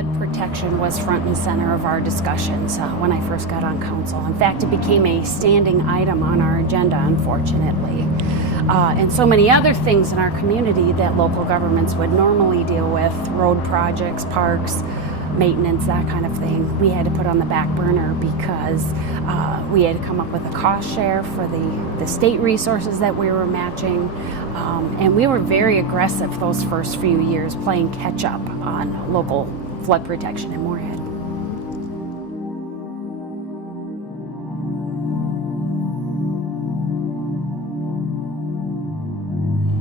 Flood protection was front and center of our discussions when I first got on council. In fact, it became a standing item on our agenda, unfortunately. And so many other things in our community that local governments would normally deal with, road projects, parks, maintenance, that kind of thing, we had to put on the back burner because we had to come up with a cost share for the state resources that we were matching. And we were very aggressive those first few years, playing catch up on local flood protection in Moorhead.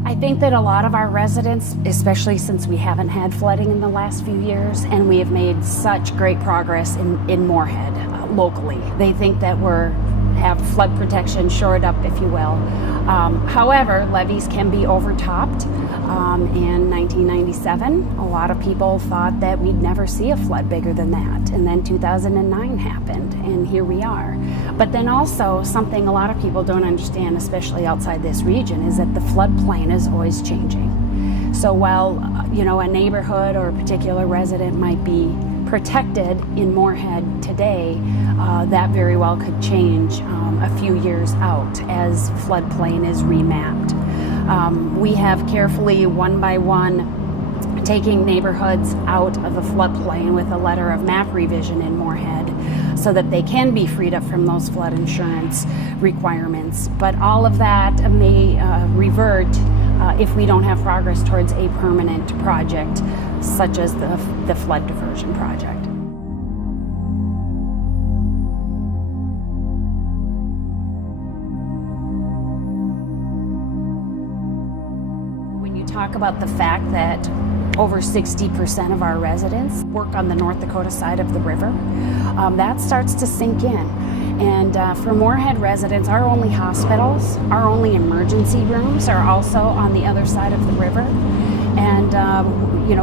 I think that a lot of our residents, especially since we haven't had flooding in the last few years, and we have made such great progress in Moorhead locally, they think that we have flood protection shored up, if you will. However, levees can be overtopped. In 1997, a lot of people thought that we'd never see a flood bigger than that. And then 2009 happened, and here we are. But then also, something a lot of people don't understand, especially outside this region, is that the floodplain is always changing. So while, a neighborhood or a particular resident might be protected in Moorhead today, that very well could change a few years out as floodplain is remapped. We have carefully, one by one, taking neighborhoods out of the floodplain with a letter of map revision in Moorhead so that they can be freed up from those flood insurance requirements. But all of that may revert if we don't have progress towards a permanent project such as the flood diversion project. When you talk about the fact that over 60% of our residents work on the North Dakota side of the river, that starts to sink in. And for Moorhead residents, our only hospitals, our only emergency rooms are also on the other side of the river. And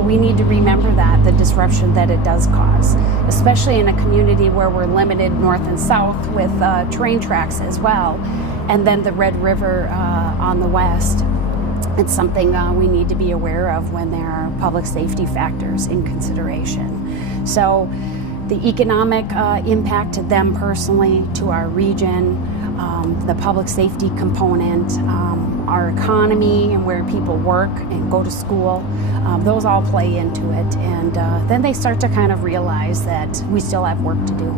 we need to remember that, the disruption that it does cause, especially in a community where we're limited north and south with train tracks as well, and then the Red River on the west. It's something we need to be aware of when there are public safety factors in consideration. So the economic impact to them personally, to our region, the public safety component, our economy and where people work and go to school, those all play into it. And then they start to kind of realize that we still have work to do.